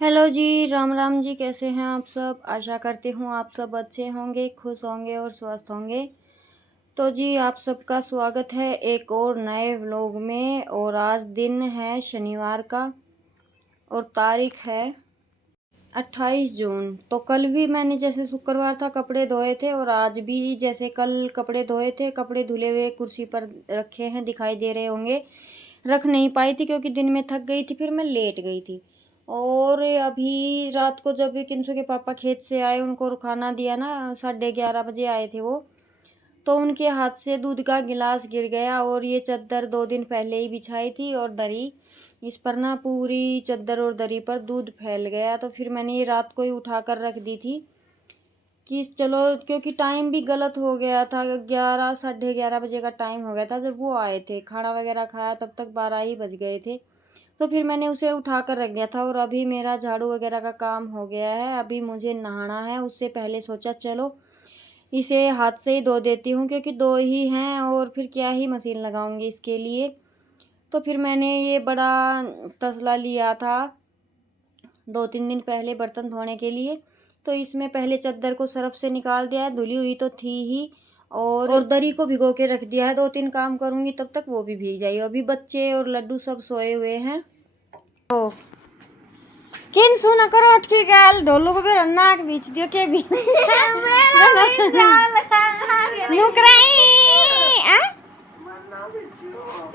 Hello जी, राम राम जी। कैसे हैं आप सब? आशा करती हूँ आप सब अच्छे होंगे, खुश होंगे और स्वस्थ होंगे। तो जी आप सबका स्वागत है एक और नए व्लॉग में। और आज दिन है शनिवार का और तारीख है 28 जून। तो कल भी मैंने जैसे शुक्रवार था कपड़े धोए थे और आज भी जैसे कल कपड़े धोए थे, कपड़े धुले हुए कुर्सी पर रखे हैं, दिखाई दे रहे होंगे। रख नहीं पाई थी क्योंकि दिन में थक गई थी, फिर मैं लेट गई थी। और अभी रात को जब किंसु के पापा खेत से आए, उनको खाना दिया ना, 11:30 बजे आए थे वो। तो उनके हाथ से दूध का गिलास गिर गया और ये चादर 2 दिन पहले ही बिछाई थी और दरी, इस पर ना पूरी चादर और दरी पर दूध फैल गया। तो फिर मैंने ये रात को ही उठा कर रख दी थी कि चलो, क्योंकि टाइम भी गलत हो गया था। 11 साढ़े 11 बजे का टाइम हो गया था जब वो आए थे। खाना वगैरह खाया तब तक 12 ही बज गए थे। तो फिर मैंने उसे उठा कर रख दिया था और अभी मेरा झाड़ू वगैरह का काम हो गया है। अभी मुझे नहाना है, उससे पहले सोचा चलो इसे हाथ से ही धो देती हूँ, क्योंकि दो ही हैं और फिर क्या ही मशीन लगाऊंगी इसके लिए। तो फिर मैंने ये बड़ा तसला लिया था 2-3 दिन पहले बर्तन धोने के लिए। तो इसमें पहले चादर को सर्फ से निकाल दिया है, धुली हुई तो थी ही। और दरी को भिगो के रख दिया है। 2-3 काम करूँगी तब तक वो भी भीग जाएगी। अभी बच्चे और लड्डू सब सोए हुए हैं। तो किन सुना करो उठकी गल ढोलू को फिर नाक बीच दियो के भी नुकराई आ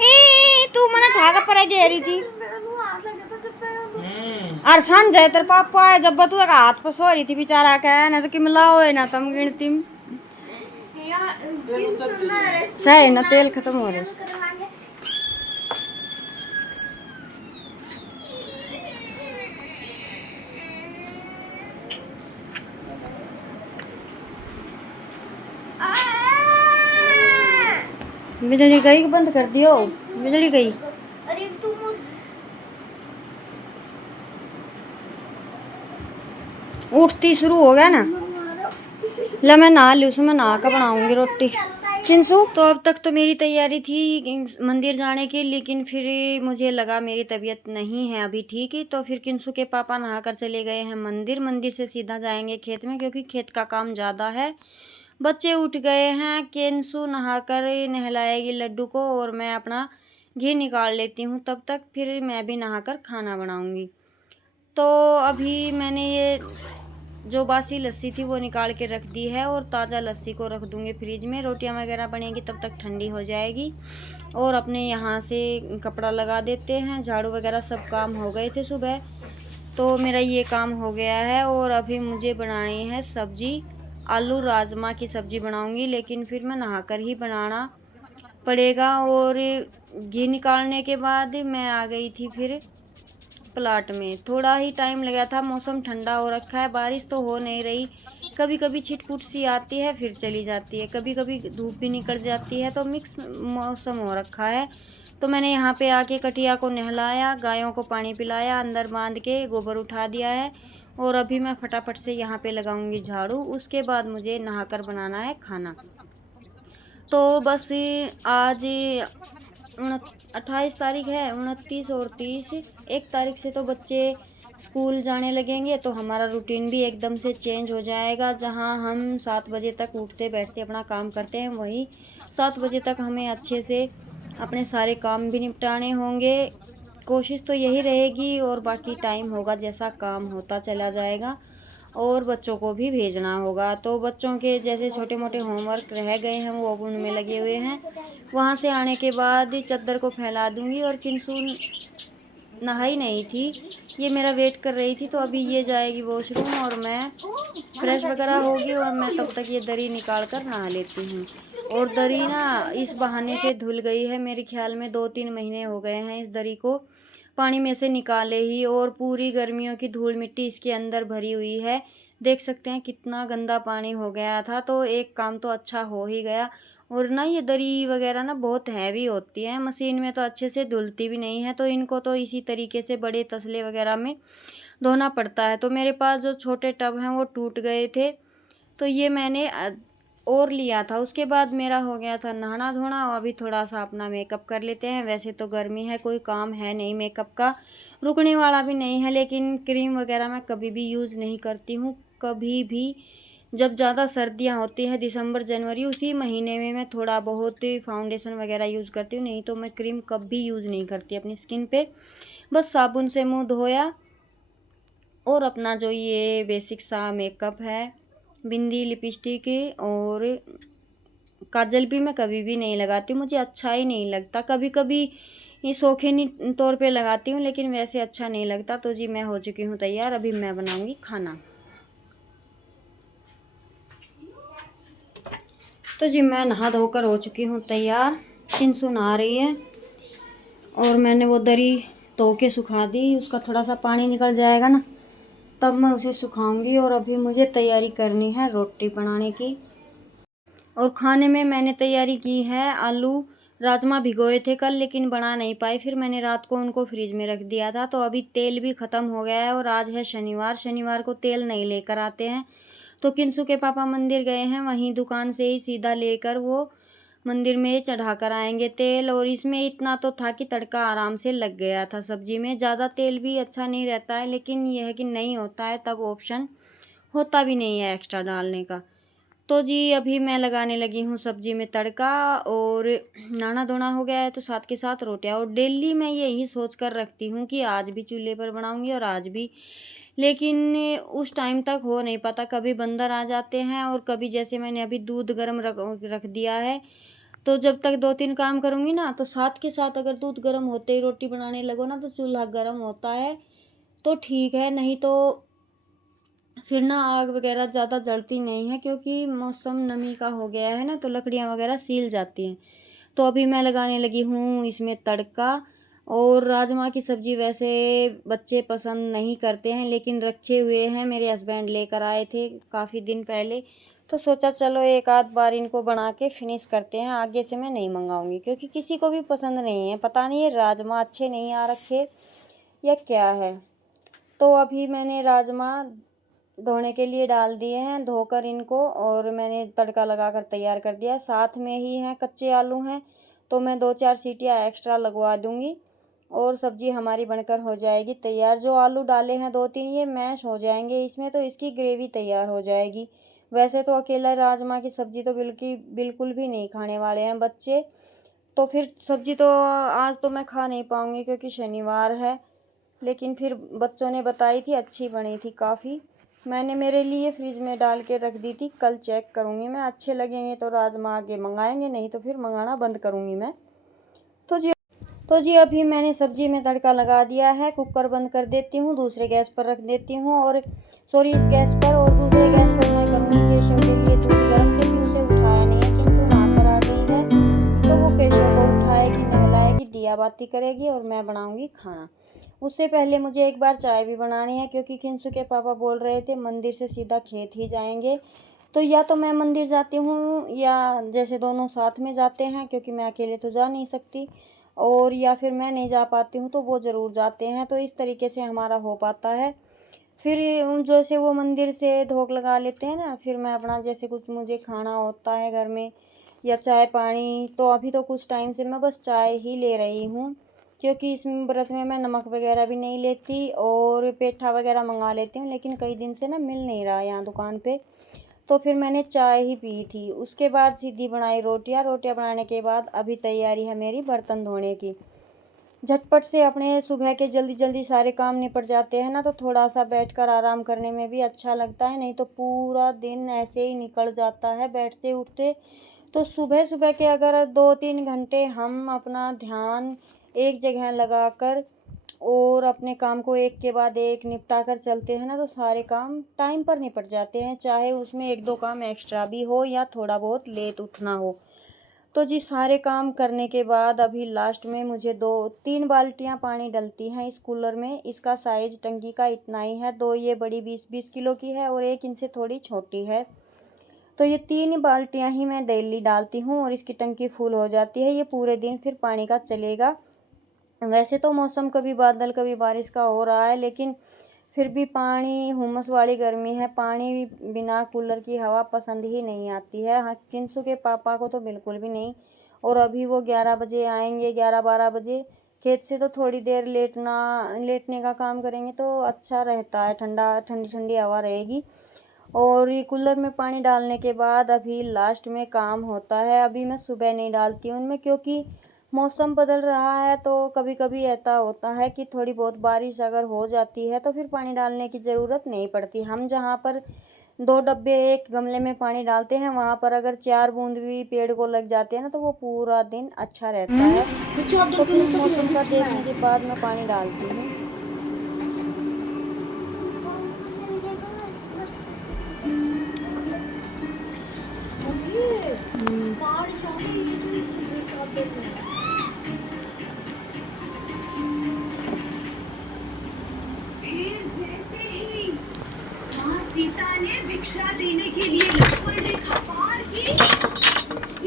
ए तू मना ठाका पर जे रही थी। और संजय तेरे पापा आए जब तू का हाथ पर सो रही थी बेचारा का, ना तो कि मिलाओ है ना तुम गिनती सही ना, तेल खत्म हो रहा है। बिजली गई, बंद कर दियो। बिजली गई। अरे तुम उठती शुरू हो गया ना। ला मैं नहा ली, उसमें नहा कर बनाऊंगी रोटी। किंसु तो अब तक तो मेरी तैयारी थी मंदिर जाने की, लेकिन फिर मुझे लगा मेरी तबीयत नहीं है अभी ठीक ही। तो फिर किंसु के पापा नहा कर चले गए हैं मंदिर। मंदिर से सीधा जाएंगे खेत में, क्योंकि खेत का काम ज़्यादा है। बच्चे उठ गए हैं। किंसु नहाकर नहलाएगी लड्डू को और मैं अपना घी निकाल लेती हूँ। तब तक फिर मैं भी नहाकर खाना बनाऊंगी। तो अभी मैंने ये जो बासी लस्सी थी वो निकाल के रख दी है और ताज़ा लस्सी को रख दूंगी फ्रिज में। रोटियां वगैरह बनेगी तब तक ठंडी हो जाएगी। और अपने यहाँ से कपड़ा लगा देते हैं। झाड़ू वगैरह सब काम हो गए थे सुबह, तो मेरा ये काम हो गया है। और अभी मुझे बनानी है सब्जी, आलू राजमा की सब्जी बनाऊंगी, लेकिन फिर मैं नहाकर ही बनाना पड़ेगा। और घी निकालने के बाद मैं आ गई थी फिर प्लाट में। थोड़ा ही टाइम लगा था, मौसम ठंडा हो रखा है, बारिश तो हो नहीं रही। कभी कभी छिटपुट सी आती है फिर चली जाती है, कभी कभी धूप भी निकल जाती है, तो मिक्स मौसम हो रखा है। तो मैंने यहाँ पे आके कटिया को नहलाया, गायों को पानी पिलाया, अंदर बांध के गोबर उठा दिया है। और अभी मैं फटाफट से यहाँ पे लगाऊंगी झाड़ू। उसके बाद मुझे नहाकर बनाना है खाना। तो बस आज 28 तारीख है, 29 और 30, 1 तारीख से तो बच्चे स्कूल जाने लगेंगे। तो हमारा रूटीन भी एकदम से चेंज हो जाएगा। जहां हम 7 बजे तक उठते बैठते अपना काम करते हैं, वहीं 7 बजे तक हमें अच्छे से अपने सारे काम भी निपटाने होंगे। कोशिश तो यही रहेगी और बाकी टाइम होगा जैसा काम होता चला जाएगा। और बच्चों को भी भेजना होगा। तो बच्चों के जैसे छोटे मोटे होमवर्क रह गए हैं वो उनमें लगे हुए हैं। वहाँ से आने के बाद चादर को फैला दूंगी। और किंसु नहाई नहीं थी, ये मेरा वेट कर रही थी। तो अभी ये जाएगी वॉशरूम और मैं फ्रेश वगैरह होगी और मैं तब तक ये दरी निकाल कर नहा लेती हूँ। और दरी ना इस बहाने से धुल गई है, मेरे ख्याल में 2-3 महीने हो गए हैं इस दरी को पानी में से निकाले ही। और पूरी गर्मियों की धूल मिट्टी इसके अंदर भरी हुई है। देख सकते हैं कितना गंदा पानी हो गया था। तो एक काम तो अच्छा हो ही गया। और ना ये दरी वगैरह ना बहुत हैवी होती है, मशीन में तो अच्छे से धुलती भी नहीं है। तो इनको तो इसी तरीके से बड़े तसले वगैरह में धोना पड़ता है। तो मेरे पास जो छोटे टब हैं वो टूट गए थे, तो ये मैंने और लिया था। उसके बाद मेरा हो गया था नहाना धोना, और अभी थोड़ा सा अपना मेकअप कर लेते हैं। वैसे तो गर्मी है, कोई काम है नहीं मेकअप का, रुकने वाला भी नहीं है, लेकिन क्रीम वगैरह मैं कभी भी यूज़ नहीं करती हूँ, कभी भी। जब ज़्यादा सर्दियाँ होती हैं दिसंबर जनवरी, उसी महीने में मैं थोड़ा बहुत फाउंडेशन वगैरह यूज़ करती हूँ, नहीं तो मैं क्रीम कभी यूज़ नहीं करती अपनी स्किन पे। बस साबुन से मुँह धोया, और अपना जो ये बेसिक सा मेकअप है, बिंदी, लिपस्टिक और काजल भी मैं कभी भी नहीं लगाती हूँ, मुझे अच्छा ही नहीं लगता। कभी कभी ये शौकीनी तौर पे लगाती हूँ, लेकिन वैसे अच्छा नहीं लगता। तो जी मैं हो चुकी हूँ तैयार, अभी मैं बनाऊँगी खाना। तो जी मैं नहा धोकर हो चुकी हूँ तैयार। किंसु नहा रही है, और मैंने वो दरी धो के सुखा दी। उसका थोड़ा सा पानी निकल जाएगा ना, तब मैं उसे सुखाऊंगी। और अभी मुझे तैयारी करनी है रोटी बनाने की। और खाने में मैंने तैयारी की है, आलू राजमा भिगोए थे कल, लेकिन बना नहीं पाए, फिर मैंने रात को उनको फ्रिज में रख दिया था। तो अभी तेल भी ख़त्म हो गया है, और आज है शनिवार, शनिवार को तेल नहीं लेकर आते हैं। तो किंसु के पापा मंदिर गए हैं, वहीं दुकान से ही सीधा लेकर वो मंदिर में चढ़ा कर आएंगे तेल। और इसमें इतना तो था कि तड़का आराम से लग गया था सब्जी में। ज़्यादा तेल भी अच्छा नहीं रहता है, लेकिन यह है कि नहीं होता है तब ऑप्शन होता भी नहीं है एक्स्ट्रा डालने का। तो जी अभी मैं लगाने लगी हूँ सब्जी में तड़का, और नहाना धोना हो गया है, तो साथ के साथ रोटियाँ। और डेली मैं यही सोच कर रखती हूँ कि आज भी चूल्हे पर बनाऊँगी और आज भी, लेकिन उस टाइम तक हो नहीं पाता। कभी बंदर आ जाते हैं, और कभी जैसे मैंने अभी दूध गर्म रख दिया है, तो जब तक 2-3 काम करूँगी ना, तो साथ के साथ अगर दूध गर्म होते ही रोटी बनाने लगो ना, तो चूल्हा गर्म होता है तो ठीक है, नहीं तो फिर ना आग वगैरह ज़्यादा जलती नहीं है, क्योंकि मौसम नमी का हो गया है ना, तो लकड़ियाँ वगैरह सील जाती हैं। तो अभी मैं लगाने लगी हूँ इसमें तड़का। और राजमा की सब्ज़ी वैसे बच्चे पसंद नहीं करते हैं, लेकिन रखे हुए हैं, मेरे हस्बैंड लेकर आए थे काफ़ी दिन पहले, तो सोचा चलो एक आध बार इनको बना के फिनिश करते हैं। आगे से मैं नहीं मंगाऊंगी, क्योंकि किसी को भी पसंद नहीं है, पता नहीं है राजमा अच्छे नहीं आ रखे या क्या है। तो अभी मैंने राजमा धोने के लिए डाल दिए हैं, धोकर इनको, और मैंने तड़का लगाकर तैयार कर दिया है। साथ में ही हैं कच्चे आलू हैं, तो मैं 2-4 सीटियाँ एक्स्ट्रा लगवा दूंगी, और सब्जी हमारी बनकर हो जाएगी तैयार। जो आलू डाले हैं 2-3, ये मैश हो जाएंगे इसमें, तो इसकी ग्रेवी तैयार हो जाएगी। वैसे तो अकेला राजमा की सब्ज़ी तो बिल्कुल भी नहीं खाने वाले हैं बच्चे, तो फिर सब्ज़ी तो आज तो मैं खा नहीं पाऊँगी क्योंकि शनिवार है। लेकिन फिर बच्चों ने बताई थी, अच्छी बनी थी काफ़ी, मैंने मेरे लिए फ्रिज में डाल के रख दी थी। कल चेक करूँगी मैं, अच्छे लगेंगे तो राजमा आगे मंगाएंगे, नहीं तो फिर मंगाना बंद करूँगी मैं। तो जी अभी मैंने सब्जी में तड़का लगा दिया है, कुकर बंद कर देती हूँ, दूसरे गैस पर रख देती हूँ, और सॉरी इस गैस पर, और दूसरे गैस पर मैं करूँगी केशव के लिए दूध गर्म, क्योंकि उसे उठाया नहीं है, किंतु नहाकर आ गई है, तो वो केशव को उठाएगी, नहलाएगी, दिया बाती करेगी, और मैं बनाऊँगी खाना। उससे पहले मुझे एक बार चाय भी बनानी है, क्योंकि किंसु के पापा बोल रहे थे मंदिर से सीधा खेत ही जाएंगे। तो या तो मैं मंदिर जाती हूँ, या जैसे दोनों साथ में जाते हैं, क्योंकि मैं अकेले तो जा नहीं सकती, और या फिर मैं नहीं जा पाती हूँ तो वो ज़रूर जाते हैं। तो इस तरीके से हमारा हो पाता है। फिर उन जैसे वो मंदिर से धोख लगा लेते हैं ना, फिर मैं अपना जैसे कुछ मुझे खाना होता है घर में, या चाय पानी, तो अभी तो कुछ टाइम से मैं बस चाय ही ले रही हूँ, क्योंकि इस व्रत में मैं नमक वगैरह भी नहीं लेती, और पेठा वगैरह मंगा लेती हूँ, लेकिन कई दिन से ना मिल नहीं रहा यहाँ दुकान पे, तो फिर मैंने चाय ही पी थी। उसके बाद सीधी बनाई रोटियाँ, रोटियाँ बनाने के बाद अभी तैयारी है मेरी बर्तन धोने की। झटपट से अपने सुबह के जल्दी जल्दी सारे काम निपट जाते हैं ना, तो थोड़ा सा बैठकर आराम करने में भी अच्छा लगता है, नहीं तो पूरा दिन ऐसे ही निकल जाता है बैठते उठते। तो सुबह सुबह के अगर 2-3 घंटे हम अपना ध्यान एक जगह लगाकर और अपने काम को एक के बाद एक निपटा कर चलते हैं ना, तो सारे काम टाइम पर निपट जाते हैं, चाहे उसमें 1-2 काम एक्स्ट्रा भी हो या थोड़ा बहुत लेट उठना हो। तो जी सारे काम करने के बाद अभी लास्ट में मुझे 2-3 बाल्टियाँ पानी डलती हैं इस कूलर में। इसका साइज़ टंकी का इतना ही है, 2 ये बड़ी 20-20 किलो की है, और एक इनसे थोड़ी छोटी है। तो ये 3 बाल्टियाँ ही मैं डेली डालती हूँ, और इसकी टंकी फुल हो जाती है। ये पूरे दिन फिर पानी का चलेगा। वैसे तो मौसम कभी बादल कभी बारिश का हो रहा है, लेकिन फिर भी पानी हुमस वाली गर्मी है, पानी बिना कूलर की हवा पसंद ही नहीं आती है। हाँ, किंसु के पापा को तो बिल्कुल भी नहीं। और अभी वो 11 बजे आएंगे, 11-12 बजे खेत से, तो थोड़ी देर लेटने का काम करेंगे तो अच्छा रहता है, ठंडी ठंडी हवा रहेगी। और ये कूलर में पानी डालने के बाद अभी लास्ट में काम होता है। अभी मैं सुबह नहीं डालती हूँ उनमें, क्योंकि मौसम बदल रहा है, तो कभी कभी ऐसा होता है कि थोड़ी बहुत बारिश अगर हो जाती है तो फिर पानी डालने की ज़रूरत नहीं पड़ती। हम जहाँ पर 2 डब्बे एक गमले में पानी डालते हैं, वहाँ पर अगर 4 बूंद भी पेड़ को लग जाते हैं ना, तो वो पूरा दिन अच्छा रहता है। तो फिर मौसम का देखने के बाद मैं पानी डालती हूँ। फिर जैसे ही माँ सीता ने भिक्षा देने के लिए लक्ष्मण रेखा पार की,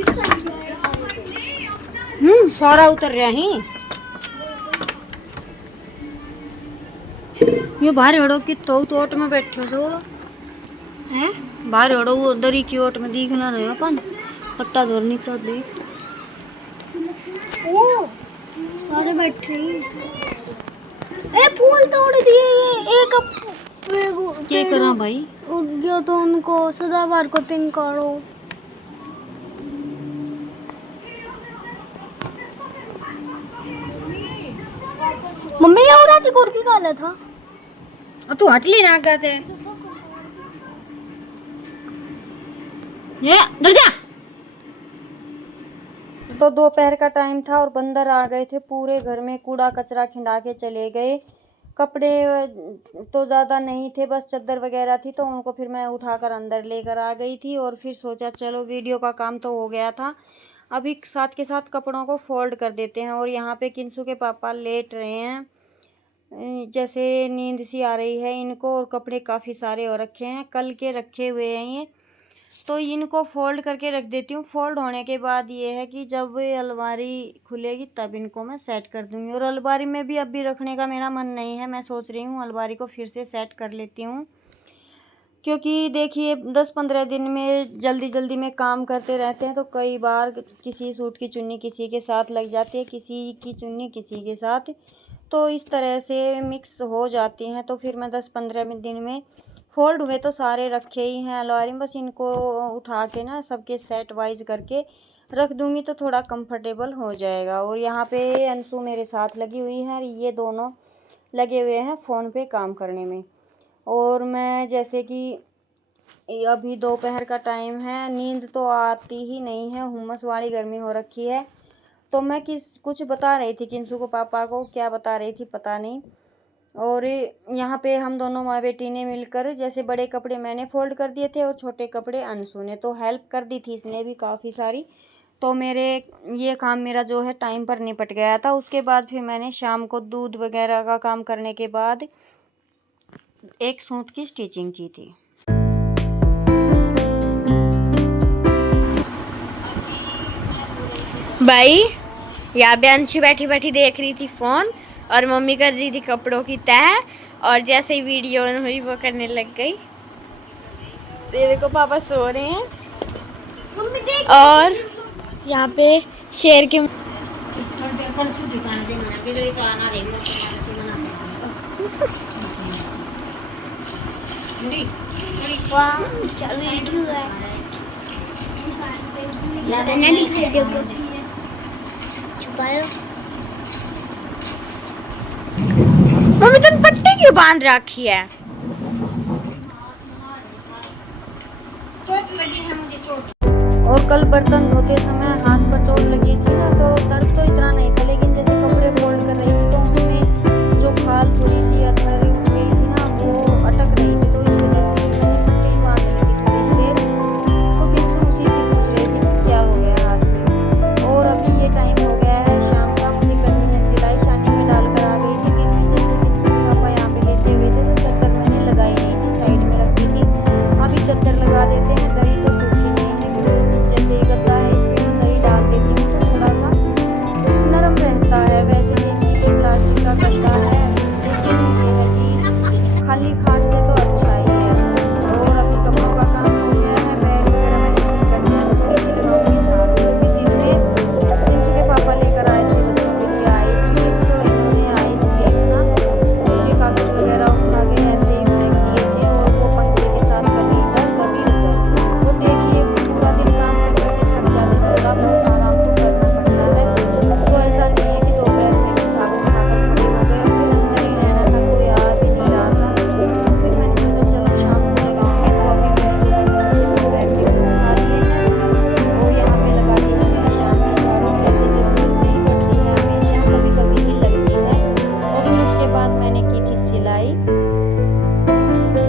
रावण ने अपना सारा उतर रहा ही। ये बाहर हड़ो की तो ओट में बैठो सो हैं, बाहर हड़ो वो दरी की ओट में दिखना नहीं अपन पट्टा धोर नीचा देख ओ सारे बैठे ही। ए फूल तोड़ दिए ये एक क्या करा भाई। उठ गया तो उनको सदाबहार को पिंक करो। मम्मी ये हो रहा थी कोर की गाला था। तू हट ली ना आगे से, ये डर जा। तो दोपहर का टाइम था और बंदर आ गए थे, पूरे घर में कूड़ा कचरा खिंडा के चले गए। कपड़े तो ज़्यादा नहीं थे, बस चादर वगैरह थी, तो उनको फिर मैं उठाकर अंदर लेकर आ गई थी। और फिर सोचा चलो वीडियो का काम तो हो गया था, अभी साथ के साथ कपड़ों को फोल्ड कर देते हैं। और यहाँ पे किंसु के पापा लेट रहे हैं, जैसे नींद सी आ रही है इनको, और कपड़े काफ़ी सारे हो रखे हैं, कल के रखे हुए हैं ये, तो इनको फ़ोल्ड करके रख देती हूँ। फ़ोल्ड होने के बाद ये है कि जब अलमारी खुलेगी तब इनको मैं सेट कर दूँगी। और अलमारी में भी अभी रखने का मेरा मन नहीं है, मैं सोच रही हूँ अलमारी को फिर से सेट कर लेती हूँ, क्योंकि देखिए 10-15 दिन में जल्दी जल्दी में काम करते रहते हैं, तो कई बार किसी सूट की चुन्नी किसी के साथ लग जाती है, किसी की चुन्नी किसी के साथ, तो इस तरह से मिक्स हो जाती हैं। तो फिर मैं 10-15 दिन में फोल्ड हुए तो सारे रखे ही हैं अलमारी में, बस इनको उठा के ना सबके सेट वाइज करके रख दूँगी तो थोड़ा कंफर्टेबल हो जाएगा। और यहाँ पे अंशु मेरे साथ लगी हुई है, ये दोनों लगे हुए हैं फ़ोन पे काम करने में। और मैं जैसे कि अभी दोपहर का टाइम है, नींद तो आती ही नहीं है, हुमस वाली गर्मी हो रखी है, तो मैं कुछ बता रही थी किंसु को पापा को, क्या बता रही थी पता नहीं। और यहाँ पे हम दोनों माँ बेटी ने मिलकर, जैसे बड़े कपड़े मैंने फ़ोल्ड कर दिए थे और छोटे कपड़े अंशु ने, तो हेल्प कर दी थी इसने भी काफ़ी सारी, तो ये काम मेरा जो है टाइम पर निपट गया था। उसके बाद फिर मैंने शाम को दूध वगैरह का काम करने के बाद एक सूट की स्टिचिंग की थी। भाई यहाँ पे अंशु बैठी बैठी देख रही थी फोन, और मम्मी कर रही थी कपड़ों की तह, और जैसे ही वीडियो ऑन हुई वो करने लग गई। ये देखो पापा सो रहे हैं, और यहाँ पे शेर के मम्मी तुम पट्टी क्यों बांध रखी है? चोट लगी है मुझे, चोट। और कल बर्तन धोते समय हाथ पर चोट लगी थी ना, तो दर्द तो इतना नहीं था, लेकिन जैसे कपड़े फोल्ड कर रही थी तो उनमें जो खाल थोड़ी सी अथर गई थी ना, वो अटक रही थी, तो इस वजह से मैंने पट्टी बांध ली थी थोड़ी देर। तो किंसु उसी से पूछ रही थी कि क्या हो गया हाथ में। और अभी ये टाइम हो गया है शाम का, मुझे करनी है सिलाई, शानी में डालकर आ गई थी। दिन में जैसे किंसु के पापा यहाँ पे लेटे हुए थे तो चद्दर मैंने लगाई नहीं थी, साइड में रखी थी, अभी चद्दर लगा देते हैं। दरी तो सूखी नहीं है, जैसे गद्दा है इस पर मैं दरी डाल देती हूँ, तो थोड़ा सा खाली खाट से तो अच्छा ही है। और अभी कपड़ों का काम हो गया है, बैग वगैरह मैंने ठीक कर लिया, थोड़ी सी लगाऊंगी झाड़ू। क्योंकि दिन में प्रिंस के पापा लेकर आए थे बच्चों के लिए आइसक्रीम, तो इन्होंने आइसक्रीम ना उसके कागज वगैरह उठा के ऐसे ही फेंक दिए थे और वो पंखे के साथ कभी इधर कभी उधर। तो देखिए पूरा दिन काम करके थक जाते, थोड़ा बहुत आराम तो करना पड़ता है। तो ऐसा नहीं है कि दोपहर में भी झाड़ू उठाकर खड़े हो गए और फिर अंदर ही रहना था, कोई आ भी नहीं रहा था। फिर मैंने सोचा चलो शाम को लगाऊंगी। तो अभी मैंने जो बैग में उठा लिए हैं और यहाँ पे लगा दी है मेरी शाम की झाड़ू। जैसे जरूरत नहीं पड़ती है हमेशा, कभी कभी ही लगती है। और फिर उसके बाद मैंने की थी सिलाई।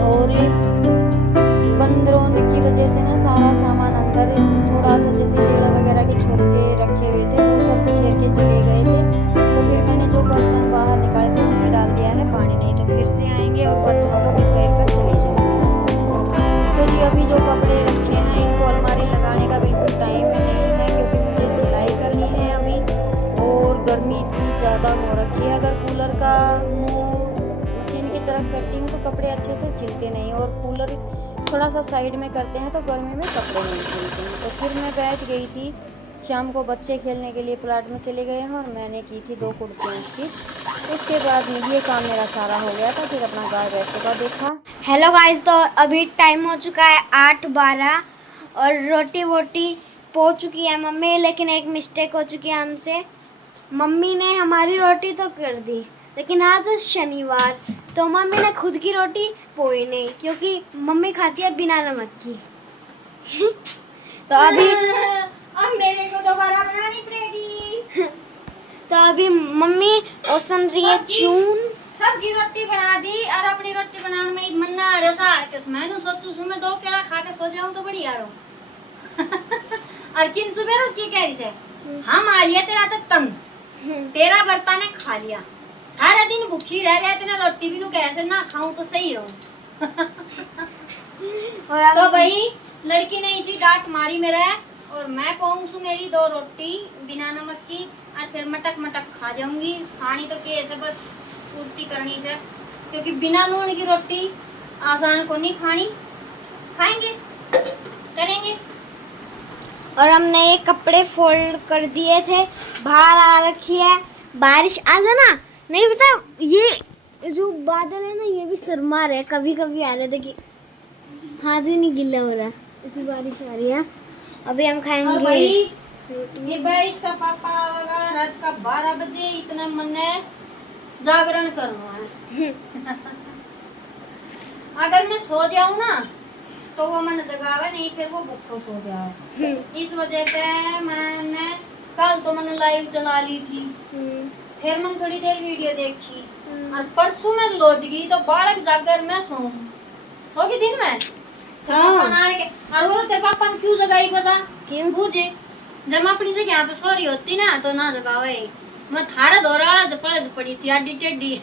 और बंदरों की वजह से ना सारा सामान अंदर थोड़ा सा जैसे केला वगैरह के छोलके रखे हुए थे वो सब बिखेर के चले गए थे। तो फिर मैंने जो बर्तन बाहर निकाले थे उनमें डाल दिया है पानी, नहीं तो फिर से आएंगे और बर्तनों को बिखेर कर चले जाएंगे। तो जी अभी जो कपड़े रखे हैं इनको अलमारी लगाने का बिल्कुल टाइम नहीं है, क्योंकि मुझे सिलाई करनी है अभी और गर्मी इतनी ज़्यादा हो रखी है। अगर कूलर का मुँह मशीन की तरफ करती हूँ तो कपड़े अच्छे से सिलते नहीं, और कूलर थोड़ा सा साइड में करते हैं तो गर्मी में कपड़े नहीं सिलते हैं। तो फिर मैं बैठ गई थी, शाम को बच्चे खेलने के लिए प्लाट में चले गए हैं और मैंने की थी 2 कुर्तियाँ स्टिच। उसके बाद ये काम मेरा सारा हो गया था। फिर अपना गाय भैंसों का देखा। हेलो गाइस, तो अभी टाइम हो चुका है 8:12 और रोटी वोटी पहुँच चुकी है मम्मी, लेकिन एक मिस्टेक हो चुकी है हमसे। मम्मी ने हमारी रोटी तो कर दी, लेकिन आज है शनिवार तो मम्मी ने खुद की रोटी पोई नहीं, क्योंकि मम्मी खाती है बिना नमक की। तो अभी अब मेरे को दोबारा बनानी पड़ेगी। तो अभी मम्मी ओसन रही है चून। सबकी रोटी बना दी और अपनी रोटी बनाने में मन ना रसा किस मैंने सोचू सुबह 2 केला खा के सो जाऊं तो बढ़िया रहो। और किन सुबह उसकी कह रही से हम आ लिया तेरा तो तंग, तेरा बर्ता ने खा लिया, सारा दिन भूखी रह रहा है, तेरा रोटी भी नु कैसे ना खाऊं तो सही रहूं। तो भाई लड़की ने इसी डांट मारी मेरा और मैं पहुंचू मेरी 2 रोटी बिना नमक की और फिर मटक मटक खा जाऊंगी। खानी तो कैसे बस पूर्ति करनी है, क्योंकि बिना नून की रोटी आसान को नहीं खानी, खाएंगे करेंगे। और हमने ये कपड़े फोल्ड कर दिए थे, बाहर आ रखी है बारिश। आ जाना नहीं पता, ये जो बादल है ना ये भी शर्मा रहे, कभी कभी आ रहे थे कि हाथ ही नहीं गिला हो रहा है, इतनी बारिश आ रही है। अभी हम और खाएंगे भाई ये 22 का पापा आवेगा रात का 12 बजे, इतना मन है जागरण करना है। अगर मैं सो जाऊं ना तो वो मन जगावे नहीं, फिर वो भूखो सो जाए। इस वजह से मैंने कल तो मैंने लाइव चला ली थी, फिर मैंने थोड़ी देर वीडियो देखी और परसों मैं लौट गई तो बालक जाकर मैं सो गई दिन में। पापा ना के और वो तेरे पापा ने क्यों जगाई पता क्यों पूछे, जब मैं अपनी जगह पे सो रही होती ना तो ना जगावे, मैं थारा दोराड़ा जपड़ पड़ी थी आडी टेडी।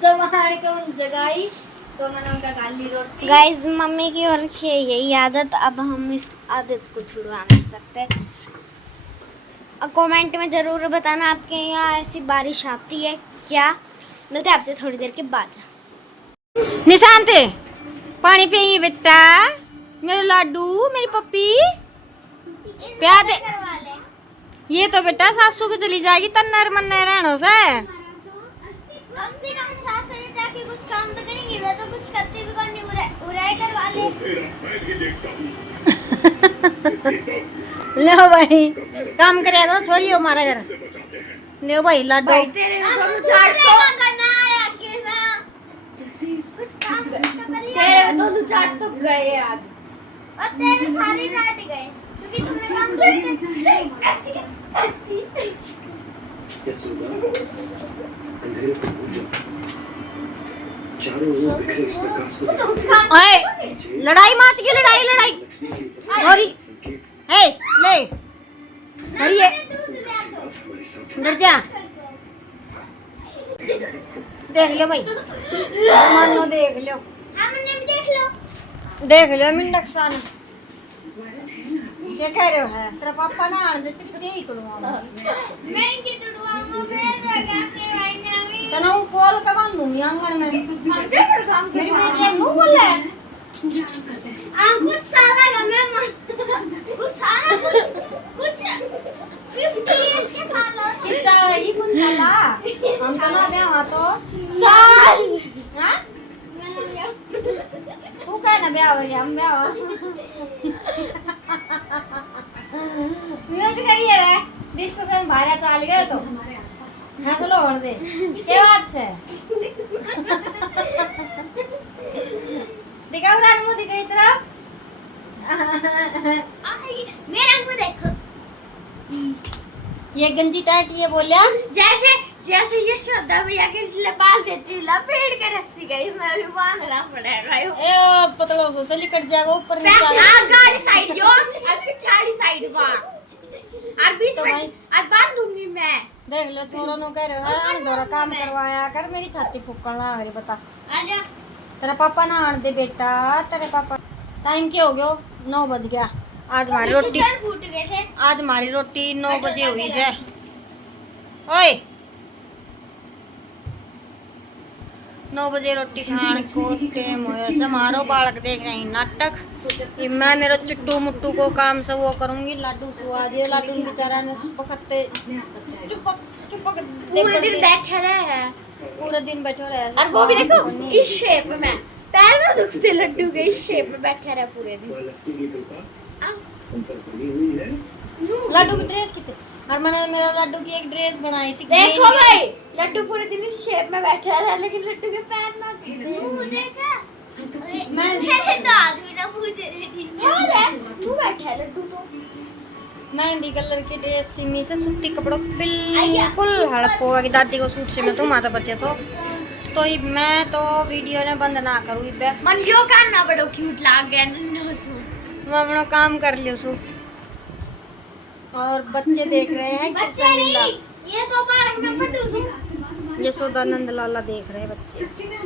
जब हार के उन जगाई तो मैंने उनका गाली रोटी। गाइस मम्मी की और रखी है यही आदत, अब हम इस आदत को छुड़वा नहीं सकते। कमेंट में ज़रूर बताना आपके यहाँ ऐसी बारिश आती है क्या। मिलते हैं आपसे थोड़ी देर के बाद। निशांत पानी पिए बेटा, मेरे लाडू मेरी पप्पी प्यार दे। ये तो बेटा सासू को चली जाएगी तन्नर मन्नर रहनो से। कम सास रहे जाके कुछ काम तो करेंगे, मैं तो कुछ करते भी कौन नहीं, उड़ाई करवा ले। लो भाई काम करे करो, छोरी हो हमारा घर। लो भाई लाडो करना है आपके साथ, कुछ काम तो करिए। तेरे दोनों चाट तो गए आज, और तेरे सारे चाट गए क्योंकि तुमने काम करते। अंधेरे को भूल जाओ, चारों ओर बिखरे इस प्रकाश को ओए लड़ाई माच की लड़ाई लड़ाई छोरी ए ले हरिए डर जा। देख लो भाई मानो देख लो, हमने भी देख लो मिंडक्सान क्या कह रहे हो है तेरा पापा ना आने देते ही तोड़वाऊंगा। मैं इनकी तोड़वाऊंगा। चना वो पोल का बांध दूंगी आंगन में। मेरी बेटी अब नु बोल रहा है। कुछ साला का मैं कुछ साला कुछ 50 इयर्स के साला कितना ही कौन साला? हम तो ना ब्याह तो साल हां तू क्या ना ब्याह हो गया हम ब्याह म्यूट करिए रे डिस्कशन बाहर चल गए तो हाँ चलो और दे क्या बात है दिखाओ ना मुंह दिखाई तरफ मेरा मुंह देखो ये गंजी टाइट ये बोलिया जैसे जैसे ये श्रद्धा मैया के इसलिए पाल देती लपेट के रस्सी गई इसमें अभी बांधना पड़ेगा ए पतलो सो से लिकट जाएगा ऊपर नीचे गाड़ी साइड यो और पिछाड़ी साइड वहां और बीच तो में भाई- और बांध दूंगी मैं देख लो छोरो नो कह रहे हैं दोरा काम करवाया कर मेरी छाती फूकना अरे बता आजा तेरा पापा ना आन दे बेटा तेरे पापा टाइम क्या हो गया 9 बज गया आज हमारी रोटी फूट गए थे आज हमारी रोटी 9 बजे हुई है ओए 9 बजे रोटी खाने को टाइम होया से हमारो बालक देख रहे हैं नाटक ये मैं मेरा चुट्टू मुट्टू को काम सब वो करूंगी लाडू सुआ दिए लाडू बेचारा ने पकते चुपक चुपक पूरे दिन बैठे रहे हैं पूरे दिन बैठे रहे और वो भी देखो इस शेप में पैर में दुखते लड्डू के इस शेप में बैठे रहे पूरे दिन वह लक्ष्मी की कृपा उन पर बनी हुई है। लाडू की ड्रेस कितने और मैंने मेरा लाडू की एक ड्रेस बनाई थी देखो भाई लड्डू पूरे दिन इस शेप में बैठा रहा लेकिन लड्डू के पैर ना देखा मैं मेरे दांत भी ना पूछ रहे तू बैठा है लड्डू तो मेहंदी कलर की ड्रेस सिमी से सूती कपड़ों बिल्कुल हड़प होगा कि दादी को सूट से मैं तुम आता बचे तो ही मैं तो वीडियो ने बंद ना करूँ मन जो करना बड़ो क्यूट लाग गया नन्नो सु मैं अपना काम कर लियो सु और बच्चे देख रहे हैं बच्चे नहीं ये तो पार्क में पट्टू सु यशोदानंद लाला देख रहे हैं बच्चे